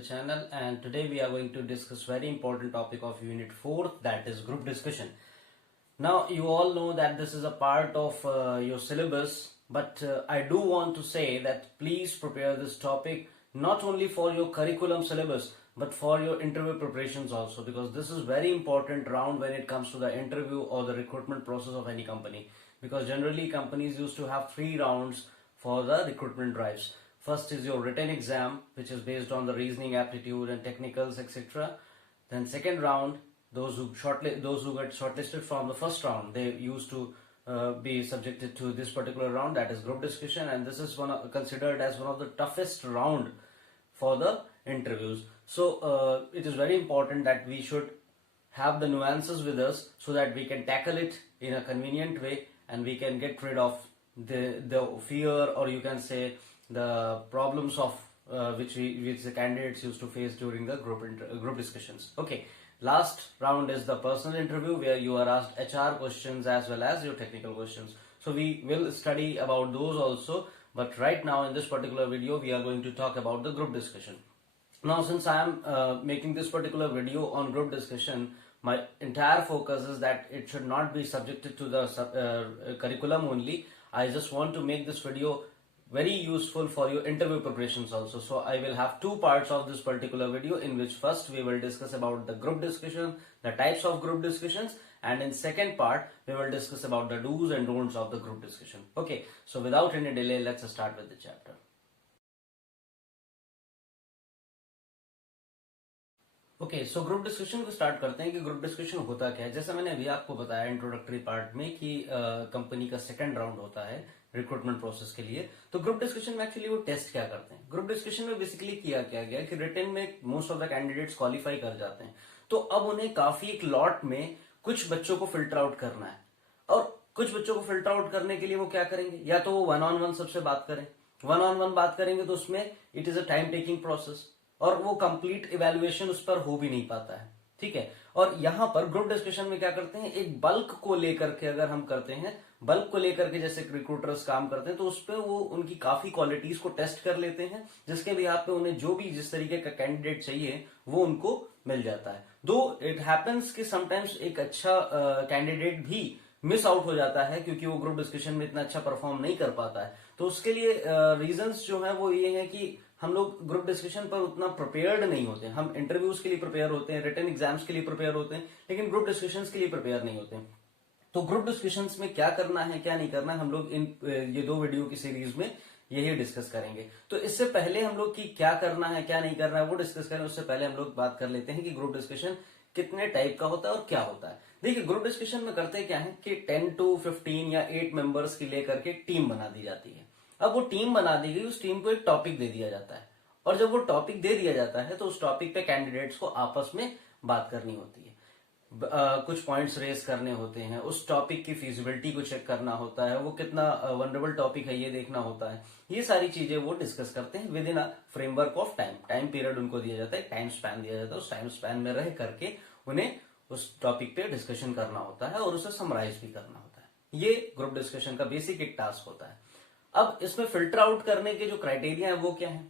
the channel, and today we are going to discuss very important topic of unit 4, that is group discussion. Now you all know that this is a part of your syllabus, but I do want to say that please prepare this topic not only for your curriculum syllabus but for your interview preparations also, because this is very important round when it comes to the interview or the recruitment process of any company, because generally companies used to have 3 rounds for the recruitment drives. First is your written exam, which is based on the reasoning, aptitude and technicals, etc. Then second round, those who get shortlisted from the first round, they used to be subjected to this particular round, that is group discussion, and this is considered as one of the toughest round for the interviews. So it is very important that we should have the nuances with us so that we can tackle it in a convenient way and we can get rid of the fear, or you can say the problems of which the candidates used to face during the group discussions. Okay, last round is the personal interview, where you are asked HR questions as well as your technical questions. So we will study about those also, but right now in this particular video we are going to talk about the group discussion. Now since I am making this particular video on group discussion, my entire focus is that it should not be subjected to the curriculum only. I just want to make this video very useful for your interview preparations also. So I will have 2 parts of this particular video, in which first we will discuss about the group discussion, the types of group discussions, and in second part we will discuss about the do's and don'ts of the group discussion. Okay, so without any delay, let's start with the chapter. Okay, so group discussion को start करते हैं कि group discussion होता क्या है। जैसा मैंने अभी आपको बताया इंट्रोडक्टरी पार्ट में कि कंपनी का सेकंड राउंड होता है रिक्रूटमेंट प्रोसेस के लिए। तो ग्रुप डिस्कशन में एक्चुअली वो टेस्ट क्या करते हैं, ग्रुप डिस्कशन में बेसिकली किया क्या गया कि रिटन में most of the candidates qualify कर जाते हैं, तो अब उन्हें काफी एक लॉट में कुछ बच्चों को फिल्टर आउट करना है, और कुछ बच्चों को फिल्टर आउट करने के लिए वो क्या करेंगे, या तो वो 1-on-1 सबसे बात करें। 1-on-1 बात करेंगे तो उसमें it is a time taking process, और वो कंप्लीट इवैल्यूएशन उस पर हो भी नहीं पाता है, ठीक है। और यहां पर ग्रुप डिस्कशन में क्या करते हैं, एक बल्क को लेकर के अगर हम करते हैं, बल्क को लेकर के जैसे रिक्रूटर्स काम करते हैं, तो उस पर वो उनकी काफी क्वालिटीज को टेस्ट कर लेते हैं, जिसके भी पे उन्हें जो भी जिस तरीके का कैंडिडेट चाहिए वो उनको मिल जाता है। दो इट हैपेंस कि समटाइम्स एक अच्छा कैंडिडेट भी मिस आउट हो जाता है क्योंकि वो ग्रुप डिस्कशन में इतना अच्छा परफॉर्म नहीं कर पाता है। तो उसके लिए रीजंस जो है वो ये है कि हम लोग ग्रुप डिस्कशन पर उतना प्रिपेयर्ड नहीं होते हैं। हम इंटरव्यूज के लिए प्रिपेयर होते हैं, रिटन एग्जाम्स के लिए प्रिपेयर होते हैं, लेकिन ग्रुप डिस्कशंस के लिए प्रिपेयर नहीं होते हैं। तो ग्रुप डिस्कशंस में क्या करना है क्या नहीं करना है, हम लोग इन ये 2 वीडियो की सीरीज में यही डिस्कस करेंगे। तो इससे पहले हम लोग की क्या करना है क्या नहीं करना है वो डिस्कस करें, उससे पहले हम लोग बात कर लेते हैं कि ग्रुप डिस्कशन कितने टाइप का होता है और क्या होता है। देखिए, ग्रुप डिस्कशन में करते क्या है कि 10 to 15 या 8 मेंबर्स की लेकर के टीम बना दी जाती है। अब वो टीम बना दी गई, उस टीम को एक टॉपिक दे दिया जाता है, और जब वो टॉपिक दे दिया जाता है तो उस टॉपिक पे कैंडिडेट्स को आपस में बात करनी होती है, कुछ पॉइंट्स रेज करने होते हैं, उस टॉपिक की फिजिबिलिटी को चेक करना होता है, वो कितना वनरेबल टॉपिक है ये देखना होता है। ये सारी चीजें वो डिस्कस करते हैं with in a framework of time period उनको दिया जाता है, टाइम स्पैन दिया जाता है, उस टाइम स्पैन में रह करके उन्हें उस टॉपिक पे डिस्कशन करना होता है और उसे समराइज भी करना होता है। ये ग्रुप डिस्कशन का बेसिक एक टास्क होता है। अब इसमें फिल्टर आउट करने के जो क्राइटेरिया है वो क्या है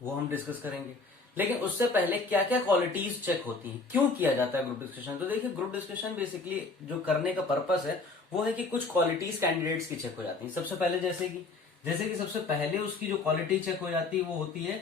वो हम डिस्कस करेंगे, लेकिन उससे पहले क्या क्या क्वालिटीज चेक होती हैं, क्यों किया जाता है ग्रुप डिस्कशन। तो देखिए, ग्रुप डिस्कशन बेसिकली जो करने का पर्पस है वो है कि कुछ क्वालिटीज कैंडिडेट्स की चेक हो जाती हैं। सबसे पहले जैसे कि सबसे पहले उसकी जो क्वालिटी चेक हो जाती है वो होती है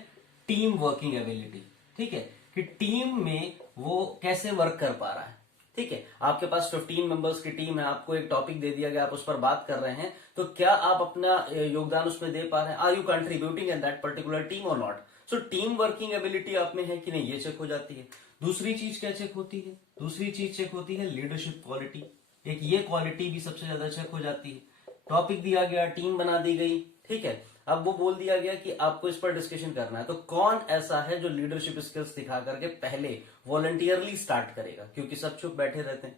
टीम वर्किंग एबिलिटी, ठीक है, कि टीम में वो कैसे वर्क कर पा रहा है। ठीक है, आपके पास 15 मेंबर्स की टीम है, आपको एक टॉपिक दे दिया गया, आप उस पर बात कर रहे हैं, तो क्या आप अपना योगदान उसमें दे पा रहे हैं, are you contributing in that particular team or not. So team working ability आप में है कि नहीं, ये चेक हो जाती है। दूसरी चीज क्या चेक होती है, दूसरी चीज चेक होती है लीडरशिप क्वालिटी। एक ये क्वालिटी भी सबसे ज्यादा चेक हो जाती है। टॉपिक दिया गया, टीम बना दी गई, ठीक है, अब वो बोल दिया गया कि आपको इस पर डिस्कशन करना है, तो कौन ऐसा है जो लीडरशिप स्किल्स दिखा करके पहले वॉलंटियरली स्टार्ट करेगा, क्योंकि सब चुप बैठे रहते हैं,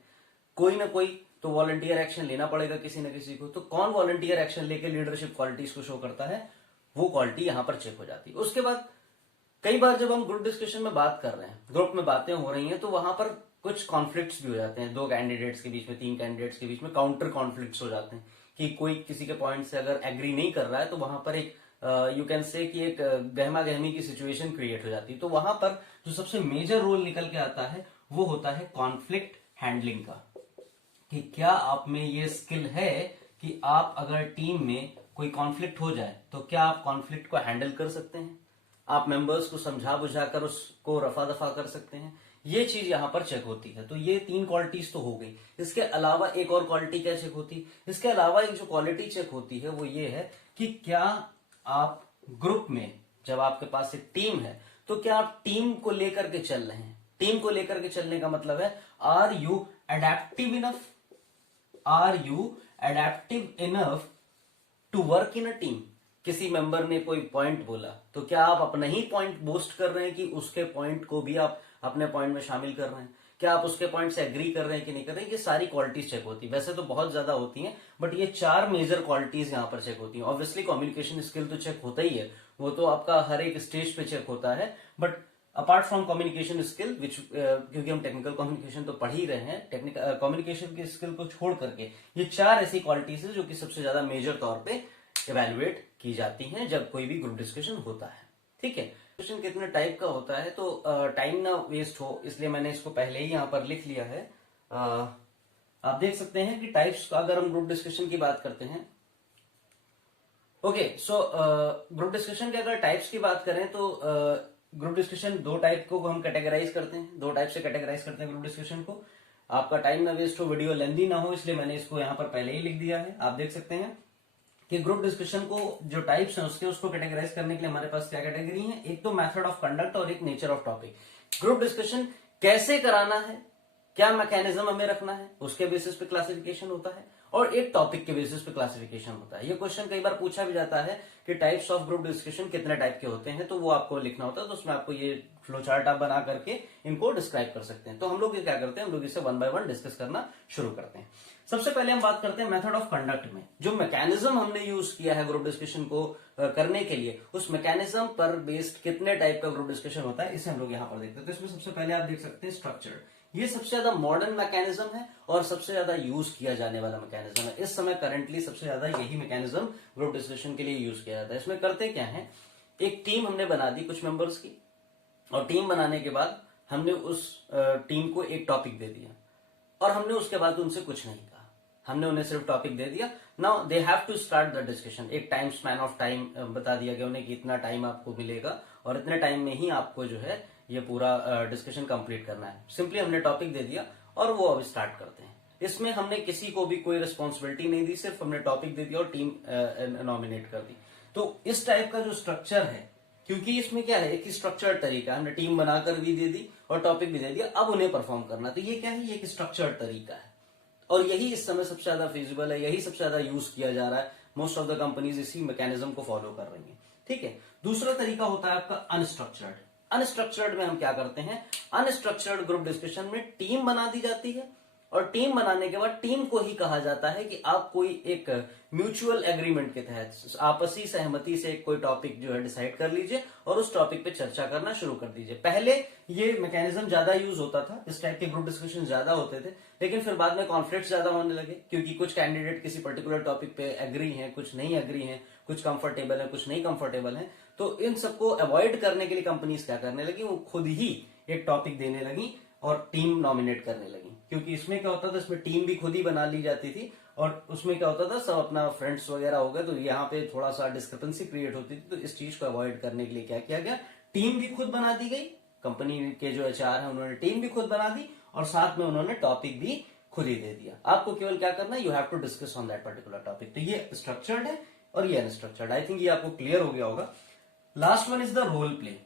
कोई ना कोई तो वॉलंटियर एक्शन लेना पड़ेगा किसी न किसी को। तो कौन वॉलंटियर एक्शन लेके लीडरशिप क्वालिटीज को शो करता है, वो क्वालिटी यहां पर चेक हो जाती है। उसके बाद कई बार जब हम ग्रुप डिस्कशन में बात कर रहे हैं, ग्रुप में बातें हो रही हैं, तो वहां पर कुछ कॉन्फ्लिक्ट्स भी हो जाते हैं, 2 कैंडिडेट्स के बीच में, 3 कैंडिडेट्स के बीच में काउंटर कॉन्फ्लिक्ट्स हो जाते हैं कि कोई किसी के पॉइंट से अगर एग्री नहीं कर रहा है तो वहां पर एक यू कैन से कि एक गहमा गहमी की सिचुएशन क्रिएट हो जाती है। तो वहां पर जो सबसे मेजर रोल निकल के आता है वो होता है कॉन्फ्लिक्ट हैंडलिंग का, कि क्या आप में ये स्किल है कि आप अगर टीम में कोई कॉन्फ्लिक्ट हो जाए तो क्या आप कॉन्फ्लिक्ट को हैंडल कर सकते हैं, आप मेंबर्स को समझा बुझाकर उसको रफा दफा कर सकते हैं। ये चीज यहां पर चेक होती है। तो ये 3 क्वालिटीज तो हो गई। इसके अलावा एक और क्वालिटी क्या चेक होती है, इसके अलावा एक जो क्वालिटी चेक होती है वो ये है कि क्या आप ग्रुप में, जब आपके पास एक टीम है तो क्या आप टीम को लेकर के चल रहे हैं। टीम को लेकर के चलने का मतलब है are you adaptive enough, are you adaptive enough to work in a team. किसी मेंबर ने कोई पॉइंट बोला तो क्या आप अपना ही पॉइंट बूस्ट कर रहे हैं कि उसके पॉइंट को भी आप अपने पॉइंट में शामिल कर रहे हैं, क्या आप उसके पॉइंट से एग्री कर रहे हैं कि नहीं कर रहे हैं। ये सारी क्वालिटीज चेक होती है। वैसे तो बहुत ज्यादा होती हैं, बट ये 4 मेजर क्वालिटीज यहां पर चेक होती हैं। ऑब्वियसली कम्युनिकेशन स्किल तो चेक होता ही है, वो तो आपका हर एक स्टेज पे चेक होता है। But apart from communication skill which, क्योंकि हम टेक्निकल कम्युनिकेशन तो पढ़ ही रहे हैं, टेक्निकल कम्युनिकेशन की स्किल को छोड़ करके ये 4 ऐसी क्वालिटीज है जो कि सबसे ज्यादा मेजर तौर पे इवेल्युएट की जाती हैं जब कोई भी ग्रुप डिस्कशन होता है। ठीक है, डिस्कशन कितने टाइप का होता है, तो टाइम ना वेस्ट हो इसलिए मैंने इसको पहले ही यहां पर लिख लिया है। आप देख सकते हैं कि टाइप्स का, अगर हम ग्रुप डिस्कशन की बात करते हैं, ओके सो ग्रुप डिस्कशन के अगर टाइप्स की बात करें तो ग्रुप डिस्कशन 2 टाइप को हम कैटेगराइज करते हैं, 2 टाइप से कैटेगराइज करते हैं ग्रुप डिस्कशन को। आपका टाइम ना वेस्ट हो, वीडियो लेंदी ना हो, इसलिए मैंने इसको यहां पर पहले ही लिख दिया है। आप देख सकते हैं कि ग्रुप डिस्कशन को जो टाइप्स हैं उसको कैटेगराइज करने के लिए हमारे पास क्या कैटेगरी है, एक तो मेथड ऑफ कंडक्ट और एक nature of topic. Group discussion कैसे कराना है, क्या मैकेनिज्म हमें रखना है, उसके बेसिस पे क्लासिफिकेशन होता है, और एक टॉपिक के बेसिस पे क्लासिफिकेशन होता है। ये क्वेश्चन कई बार पूछा भी जाता है कि टाइप्स ऑफ ग्रुप डिस्कशन कितने टाइप के होते हैं, तो वो आपको लिखना होता है। तो उसमें आपको ये फ्लो चार्ट आप बना करके इनको डिस्क्राइब कर सकते हैं। तो हम लोग ये क्या करते हैं, हम लोग इसे 1 बाय 1 डिस्कस करना शुरू करते हैं। सबसे पहले हम बात करते हैं मेथड ऑफ कंडक्ट में। जो मैकेनिज्म हमने यूज किया है ग्रुप डिस्कशन को करने के लिए, उस मैकेनिज्म पर बेस्ड कितने टाइप का ग्रुप डिस्कशन होता है, इसे हम लोग यहां पर देखते हैं। तो इसमें सबसे पहले आप देख सकते हैं स्ट्रक्चर। ये सबसे ज्यादा मॉडर्न मैकेनिज्म है और सबसे ज्यादा यूज किया जाने वाला मैकेनिज्म है। इस समय करंटली सबसे ज्यादा यही मैकेनिज्म ग्रुप डिस्कशन के लिए यूज किया जाता है। इसमें करते क्या है, एक टीम हमने बना दी कुछ मेंबर्स की, और टीम बनाने के बाद हमने उस टीम को एक टॉपिक दे दिया और हमने उसके बाद उनसे कुछ नहीं कहा, हमने उन्हें सिर्फ टॉपिक दे दिया। Now they have to start the discussion. एक टाइम स्पैन ऑफ टाइम बता दिया गया उन्हें कि इतना टाइम आपको मिलेगा और इतने टाइम में ही आपको जो है ये पूरा डिस्कशन कंप्लीट करना है। सिंपली हमने टॉपिक दे दिया और वो अब स्टार्ट करते हैं। इसमें हमने किसी को भी कोई रिस्पॉन्सिबिलिटी नहीं दी, सिर्फ हमने टॉपिक दे दिया और टीम नॉमिनेट कर दी। तो इस टाइप का जो स्ट्रक्चर है, क्योंकि इसमें क्या है, एक स्ट्रक्चर्ड तरीका, हमने टीम बनाकर भी दे दी और टॉपिक भी दे दिया, अब उन्हें परफॉर्म करना। तो ये क्या है, ये एक स्ट्रक्चर्ड तरीका है और यही इस समय सबसे ज्यादा फिजिबल है, यही सबसे ज्यादा यूज किया जा रहा है। मोस्ट ऑफ द कंपनीज इसी मैकेनिज्म को फॉलो कर रही हैं। ठीक है, दूसरा तरीका होता है आपका अनस्ट्रक्चर्ड। अनस्ट्रक्चर्ड में हम क्या करते हैं, अनस्ट्रक्चर्ड ग्रुप डिस्कशन में टीम बना दी जाती है और टीम बनाने के बाद टीम को ही कहा जाता है कि आप कोई एक म्यूचुअल एग्रीमेंट के तहत आपसी सहमति से कोई टॉपिक जो है डिसाइड कर लीजिए और उस टॉपिक पे चर्चा करना शुरू कर दीजिए। पहले ये मैकेनिज्म ज्यादा यूज होता था, इस टाइप के ग्रुप डिस्कशन ज्यादा होते थे, लेकिन फिर बाद में कॉन्फ्लिक्ट ज्यादा होने लगे क्योंकि कुछ कैंडिडेट किसी पर्टिकुलर टॉपिक पे एग्री हैं, कुछ नहीं एग्री हैं, कुछ कंफर्टेबल है, कुछ नहीं कंफर्टेबल है। तो इन सबको अवॉइड करने के लिए कंपनीज क्या करने लगी, वो खुद ही एक टॉपिक देने लगी और टीम नॉमिनेट करने लगी। क्योंकि इसमें क्या होता था, इसमें टीम भी खुद ही बना ली जाती थी और उसमें क्या होता था, सब अपना फ्रेंड्स वगैरह हो गए, तो यहाँ पे थोड़ा सा डिस्क्रिपेंसी क्रिएट होती थी। तो इस चीज को अवॉइड करने के लिए क्या किया गया, टीम भी खुद बना दी गई, कंपनी के जो एचआर है उन्होंने टीम भी खुद बना दी और साथ में उन्होंने टॉपिक भी खुद ही दे दिया। आपको केवल क्या करना है, you have to discuss on that particular topic. तो ये स्ट्रक्चर्ड है और ये अनस्ट्रक्चर्ड। आई थिंक ये आपको क्लियर हो गया होगा। Last one is the role play.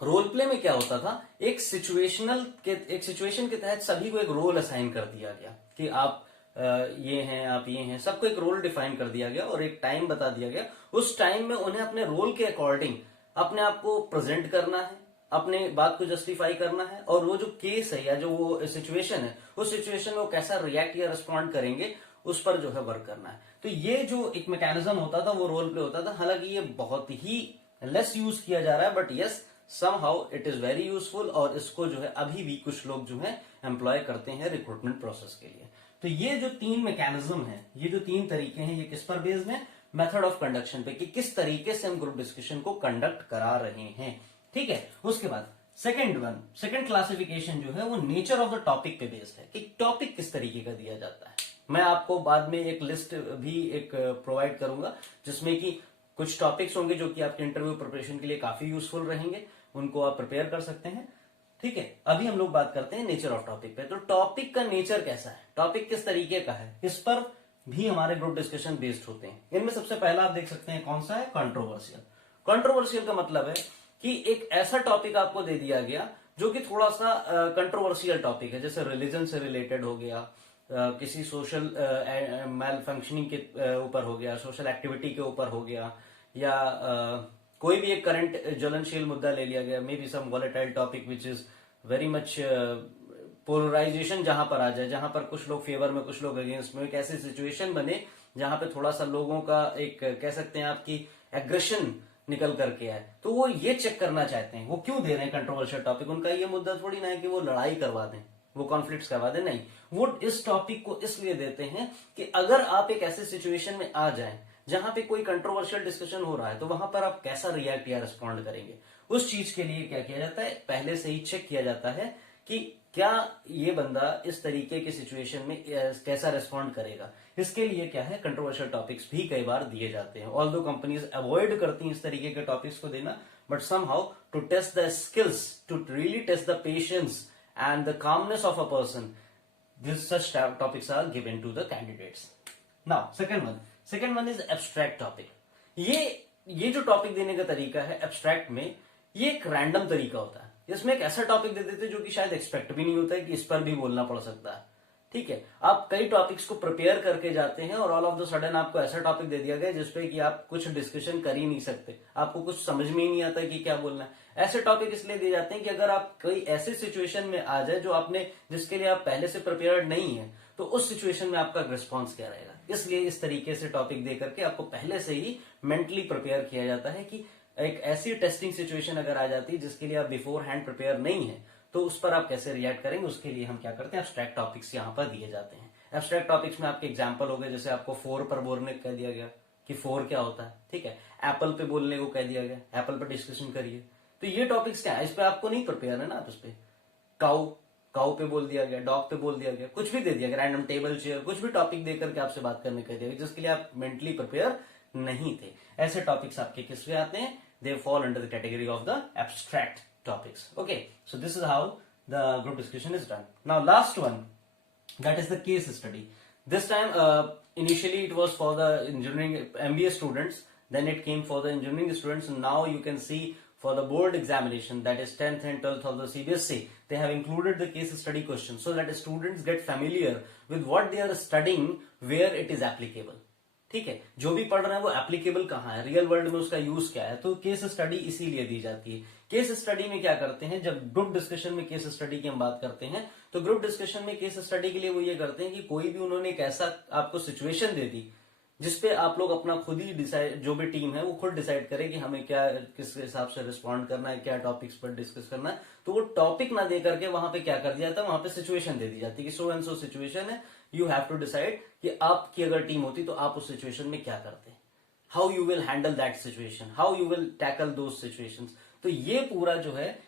Role play में क्या होता था, एक सिचुएशन के तहत सभी को एक रोल असाइन कर दिया गया कि आप ये हैं, आप ये हैं, सबको एक रोल डिफाइन कर दिया गया और एक टाइम बता दिया गया। उस टाइम में उन्हें अपने रोल के अकॉर्डिंग अपने आप को प्रेजेंट करना है, अपने बात को जस्टिफाई करना है और वो जो केस है या जो वो सिचुएशन है, उस सिचुएशन में वो कैसा रिएक्ट या रिस्पॉन्ड करेंगे उस पर जो है वर्क करना है। तो ये जो एक मैकेनिज्म होता था वो रोल प्ले होता था। हालांकि ये बहुत ही लेस यूज किया जा रहा है, but yes somehow it is very useful और इसको जो है अभी भी कुछ लोग जो है एम्प्लॉय करते हैं रिक्रूटमेंट प्रोसेस के लिए। तो ये जो 3 मैकेनिज्म है, ये जो 3 तरीके हैं, ये किस पर बेस्ड है, मेथड ऑफ कंडक्शन पे कि किस तरीके से हम ग्रुप डिस्कशन को कंडक्ट करा रहे हैं। ठीक है, उसके बाद सेकंड क्लासिफिकेशन जो है वो नेचर ऑफ द टॉपिक पे बेस्ड है कि टॉपिक किस तरीके का दिया जाता है। मैं आपको बाद में एक लिस्ट भी एक प्रोवाइड करूंगा जिसमें कि कुछ टॉपिक्स होंगे जो कि आपके इंटरव्यू प्रिपरेशन के लिए काफी यूजफुल रहेंगे, उनको आप प्रिपेयर कर सकते हैं। ठीक है, अभी हम लोग बात करते हैं नेचर ऑफ टॉपिक पे। तो टॉपिक का नेचर कैसा है, टॉपिक किस तरीके का है, इस पर भी हमारे ग्रुप डिस्कशन बेस्ड होते हैं। इनमें सबसे पहला आप देख सकते हैं कौन सा है, कंट्रोवर्शियल। कंट्रोवर्शियल का मतलब है कि एक ऐसा टॉपिक आपको दे दिया गया जो कि थोड़ा सा कंट्रोवर्शियल टॉपिक है, जैसे रिलीजन से रिलेटेड हो गया, किसी सोशल मैल फंक्शनिंग के ऊपर हो गया, सोशल एक्टिविटी के ऊपर हो गया, या कोई भी एक करंट ज्वलनशील मुद्दा ले लिया गया, maybe some volatile topic which is very much polarization जहां पर आ जाए, जहां पर कुछ लोग फेवर में कुछ लोग अगेंस्ट में, एक ऐसी सिचुएशन बने जहां पे थोड़ा सा लोगों का एक कह सकते हैं आपकी एग्रेशन निकल करके आए। तो वो ये चेक करना चाहते हैं, वो क्यों दे रहे हैं कंट्रोवर्शियल टॉपिक। उनका ये मुद्दा थोड़ी ना है कि वो लड़ाई करवा दें, वो कॉन्फ्लिक्ट्स करवा दें, नहीं, वो इस टॉपिक को इसलिए देते हैं कि अगर आप एक ऐसे सिचुएशन में आ जाएं जहां पे कोई कंट्रोवर्शियल डिस्कशन हो रहा है तो वहां पर आप कैसा रिएक्ट या रिस्पॉन्ड करेंगे। उस चीज के लिए क्या किया जाता है, पहले से ही चेक किया जाता है कि क्या ये बंदा इस तरीके की सिचुएशन में कैसा रिस्पॉन्ड करेगा। इसके लिए क्या है, कंट्रोवर्शियल टॉपिक्स भी कई बार दिए जाते हैं। ऑल्दो कंपनीज अवॉइड करती हैं इस तरीके के टॉपिक्स को देना, but somehow to test the skills, to really test the patience and the calmness of a person, this such topics are given to the candidates. Now second one is abstract topic. ये जो topic देने का तरीका है abstract में, ये एक random तरीका होता है। इसमें एक ऐसा टॉपिक दे देते हैं जो कि शायद एक्सपेक्ट भी नहीं होता है कि इस पर भी बोलना पड़ सकता है। ठीक है, आप कई टॉपिक्स को प्रिपेयर करके जाते हैं और ऑल ऑफ द सडन आपको ऐसा टॉपिक दे दिया गया जिसपे कि आप कुछ डिस्कशन कर ही नहीं सकते, आपको कुछ समझ में ही नहीं आता कि क्या बोलना है। ऐसे टॉपिक इसलिए दिए जाते हैं कि अगर आप कोई ऐसी सिचुएशन में आ जाए जो आपने जिसके लिए आप पहले से प्रिपेयर्ड नहीं है, तो उस सिचुएशन में आपका रिस्पॉन्स क्या रहेगा। इसलिए इस तरीके से टॉपिक दे करके आपको पहले से ही मेंटली प्रिपेयर किया जाता है कि एक ऐसी टेस्टिंग सिचुएशन अगर आ जाती है जिसके लिए आप बिफोर हैंड प्रिपेयर नहीं है तो उस पर आप कैसे रिएक्ट करेंगे। उसके लिए हम क्या करते हैं, एब्स्ट्रैक्ट टॉपिक्स यहाँ पर दिए जाते हैं। एब्स्ट्रैक्ट टॉपिक्स में आपके एग्जांपल हो गए, जैसे आपको 4 पर बोलने कह दिया गया कि 4 क्या होता है। ठीक है, एप्पल पे बोलने को कह दिया गया, एप्पल पर डिस्कशन करिए। तो ये टॉपिक्स क्या है, इस पे आपको नहीं प्रिपेयर है ना, आप इस पे काउ पे बोल दिया गया, डॉग पे बोल दिया गया, कुछ भी दे दिया गया, रैंडम टेबल चेयर, कुछ भी टॉपिक देकर के आपसे बात करने कह दिया गया जिसके लिए आप मेंटली प्रिपेयर नहीं थे। ऐसे टॉपिक्स आपके किस पे आते हैं, they fall under the category of the abstract topics. Okay, so this is how the group discussion is done. Now last one, that is the case study. This time initially it was for the engineering MBA students, then it came for the engineering students, and now you can see for the board examination, that is 10th and 12th of the CBSE, they have included the case study questions so that students get familiar with what they are studying, where it is applicable. ठीक है, जो भी पढ़ रहे हैं वो applicable कहाँ है, रियल वर्ल्ड में उसका यूज क्या है। तो केस स्टडी इसीलिए दी जाती है। केस स्टडी में क्या करते हैं, जब ग्रुप डिस्कशन में केस स्टडी की हम बात करते हैं तो ग्रुप डिस्कशन में केस स्टडी के लिए वो ये करते हैं कि कोई भी उन्होंने एक ऐसा आपको सिचुएशन दे दी जिसपे आप लोग अपना खुद ही डिसाइड, जो भी टीम है वो खुद डिसाइड करे कि हमें क्या किस हिसाब से रिस्पॉन्ड करना है, क्या टॉपिक्स पर डिस्कस करना है। तो वो टॉपिक ना दे करके वहां पे क्या कर दिया जाता है, वहां पे सिचुएशन दे दी जाती है कि सो एंड सो सिचुएशन है, यू हैव टू डिसाइड कि आपकी अगर टीम होती तो आप उस सिचुएशन में क्या करते, how you will handle that situation, how you will tackle those situations. तो ये पूरा जो है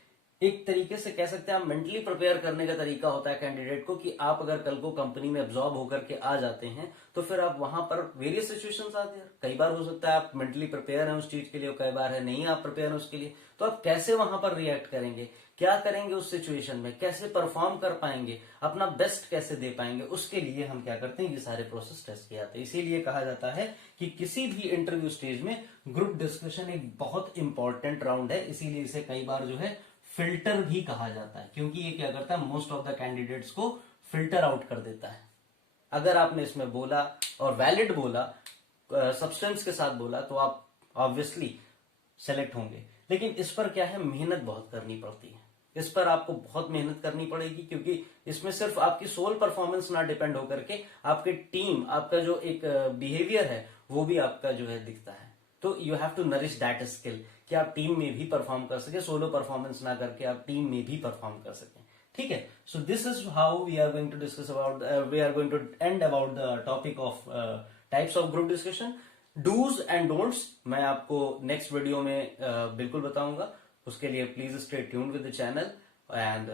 एक तरीके से कह सकते हैं आप मेंटली प्रिपेयर करने का तरीका होता है कैंडिडेट को कि आप अगर कल को कंपनी में एब्जॉर्ब होकर के आ जाते हैं तो फिर आप वहां पर वेरियस सिचुएशंस आते हैं। कई बार हो सकता है आप मेंटली प्रिपेयर हैं उस चीज के लिए, कई बार है नहीं आप प्रिपेयर हैं उसके लिए। तो आप कैसे वहां पर रिएक्ट करेंगे, क्या करेंगे उस सिचुएशन में, कैसे परफॉर्म कर पाएंगे, अपना बेस्ट कैसे दे पाएंगे, उसके लिए हम क्या करते हैं, ये सारे प्रोसेस टेस्ट किए जाते हैं। इसीलिए कहा जाता है कि किसी भी इंटरव्यू स्टेज में ग्रुप डिस्कशन एक बहुत इंपॉर्टेंट राउंड है। इसीलिए इसे कई बार जो है फिल्टर भी कहा जाता है, क्योंकि ये क्या करता है, मोस्ट ऑफ द कैंडिडेट्स को फिल्टर आउट कर देता है। अगर आपने इसमें बोला और वैलिड बोला, सब्सटेंस के साथ बोला, तो आप ऑब्वियसली सेलेक्ट होंगे। लेकिन इस पर क्या है, मेहनत बहुत करनी पड़ती है, इस पर आपको बहुत मेहनत करनी पड़ेगी, क्योंकि इसमें सिर्फ आपकी सोल परफॉर्मेंस ना डिपेंड होकर के आपकी टीम, आपका जो एक बिहेवियर है वो भी आपका जो है दिखता है। तो you have to nourish that skill कि आप टीम में भी परफॉर्म कर सके, सोलो परफॉर्मेंस ना करके आप टीम में भी परफॉर्म कर सकें। ठीक है, so this is how we are going to discuss about, we are going to end about the topic of types of group discussion. Dos and don'ts मैं आपको नेक्स्ट वीडियो में बिल्कुल बताऊंगा. उसके लिए please stay tuned with the channel and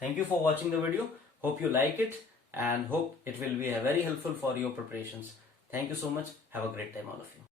thank you for watching the video. Hope you like it and hope it will be very helpful for your preparations. Thank you so much. Have a great time, all of you.